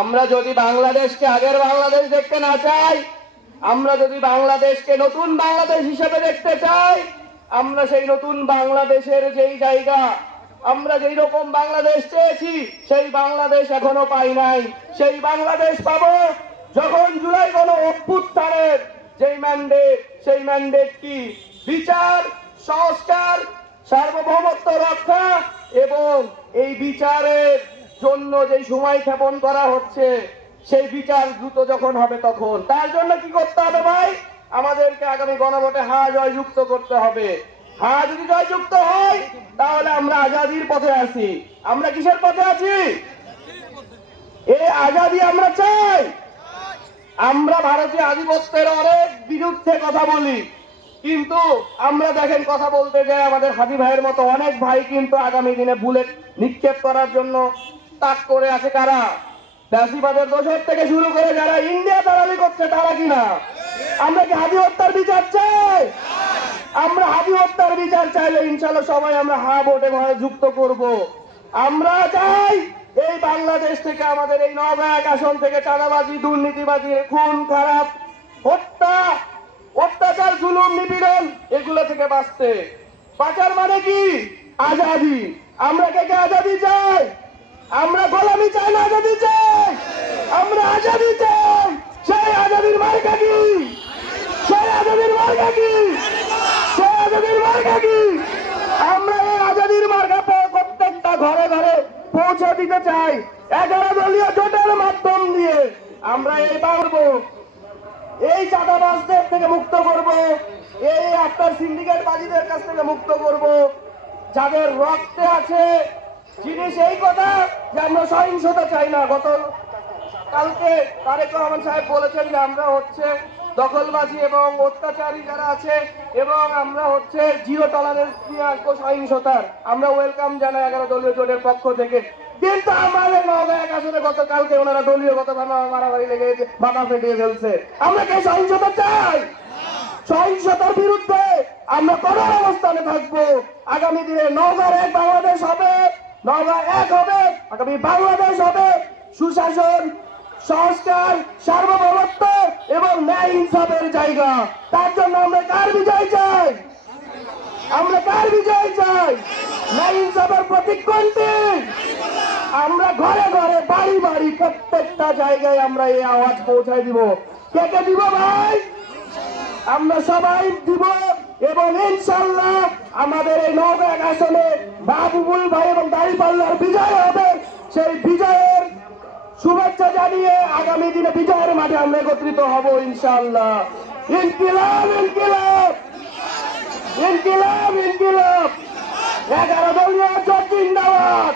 আমরা যদি বাংলাদেশকে আগের বাংলাদেশ দেখতে না চাই, আমরা যদি বাংলাদেশকে নতুন বাংলাদেশ হিসেবে দেখতে চাই, আমরা সেই নতুন বাংলাদেশের যেই জায়গা, আমরা যেই রকম বাংলাদেশ চেয়েছি সেই বাংলাদেশ এখনো পাই নাই। সেই বাংলাদেশ পাবো যখন জুলাই গণ অভ্যুত্থানের যেই ম্যান্ডেট, সেই ম্যান্ডেট কি? বিচার, সংস্কার, সার্বভৌমত্ব রক্ষা এবং এই বিচারের জন্য যে সময় ক্ষেপণ করা হচ্ছে সেই বিচার দ্রুত যখন হবে তখন। তার জন্য কি করতে হবে ভাই? আমাদেরকে আগামী গণভোটে হ্যাঁ জয়যুক্ত করতে হবে। হ্যাঁ যদি জয়যুক্ত হয় তাহলে আমরা আজাদির পথে আছি। আমরা কিসের পথে আছি? এই আজাদি আমরা চাই। আমরা ভারতীয় আধিপত্যের অনেক বিরুদ্ধে কথা বলি, কিন্তু আমরা দেখেন কথা বলতে যাই আমাদের হাজি ভাইয়ের মতো অনেক ভাই কিন্তু আগামী দিনে বুলেট নিক্ষেপ করার জন্য তাক করে আছে। কারা? ফ্যাসিবাদের দোষর থেকে শুরু করে যারা ইন্ডিয়া দালালি করছে তারা কিনা? আমরা কি হাজি হত্যার বিচার চাই? আমরা হাজি হত্যার বিচার চাইলে ইনশাল্লাহ সবাই আমরা হা ভোটে যুক্ত করব। আমরা চাই এই বাংলাদেশ থেকে, আমাদের এই ৯ আসন থেকে চাঁদাবাজি, দুর্নীতিবাজি, খুন খারাপ, হত্যা, অত্যাচার, জুলুম, নিপীড়ন এগুলো থেকে বাঁচতে। বাঁচার মানে কি? আজাদি। আমরা কে কে আজাদি চাই? আমরা গোলামি চাই না, আজাদি চাই। আমরা আজাদি চাই। সেই আজাদির মার্কা কি? সেই আজাদির মার্কা কি? সেই আজাদির মার্কা কি? আমরা এই আজাদির মার্কা প্রত্যেকটা ঘরে ঘরে পৌঁছে দিতে চাই। 11 দলীয় জোটের মাধ্যম দিয়ে আমরা এই পারবো, এই চাঁদাবাজদের থেকে মুক্ত করব, এই আপনার সিন্ডিকেট বাজিদের কাছ থেকে মুক্ত করব। যাদের রক্তে আছে জিনিস এই কথা যে আমরা সহিংসতা চাই না। গত কালকে তারেক রহমান সাহেব বলেছেন যে আমরা হচ্ছে দখলবাজি এবং অত্যাচারী যারা আছে এবং আমরা হচ্ছে জিরো টলারেন্স নিয়ে আসবো সহিংসতার। আমরা ওয়েলকাম জানাই 11 দলীয় জোটের পক্ষ থেকে। কিন্তু আমাদের ৯ আসনে গতকালকে ওনারা দলীয়গত মারামারি লেগে মাথা ফেটিয়ে ফেলছে। আমরা কি সহিংসতা চাই? সহিংসতার বিরুদ্ধে আমরা কড়া অবস্থানে থাকবো। আগামী দিনে নওগাঁর এক বাংলাদেশ হবে, নওগাঁ এক হবে, আগামী বাংলাদেশ হবে সুশাসন, সংস্কার, সার্বভৌমত্ব এবং ন্যায় ইনসাফের জায়গা। তার জন্য আমরা কার বিজয় চাই? আমরা কার বিজয় চাই? ন্যায় ইনসাফের প্রতীক কোনটি? আমরা ঘরে ঘরে, বাড়ি বাড়ি, প্রত্যেকটা জায়গায় আমরা এই আওয়াজ পৌঁছাই দিব। কে কে দিব ভাই? আমরা সবাই দিব এবং ইনশাআল্লাহ আমাদের এই ৯ আসনে মাহবুবুল ভাই এবং দাঁড়িপাল্লার বিজয় হবে। সেই বিজয়ের শুভেচ্ছা জানিয়ে আগামী দিনে বিজয়ের মাঠে আমরা একত্রিত হব ইনশাআল্লাহ। ইনকিলাব, ইনকিলাব, ইনকিলাব, ইনকিলাব। 11 দলীয় জোট জিন্দাবাদ।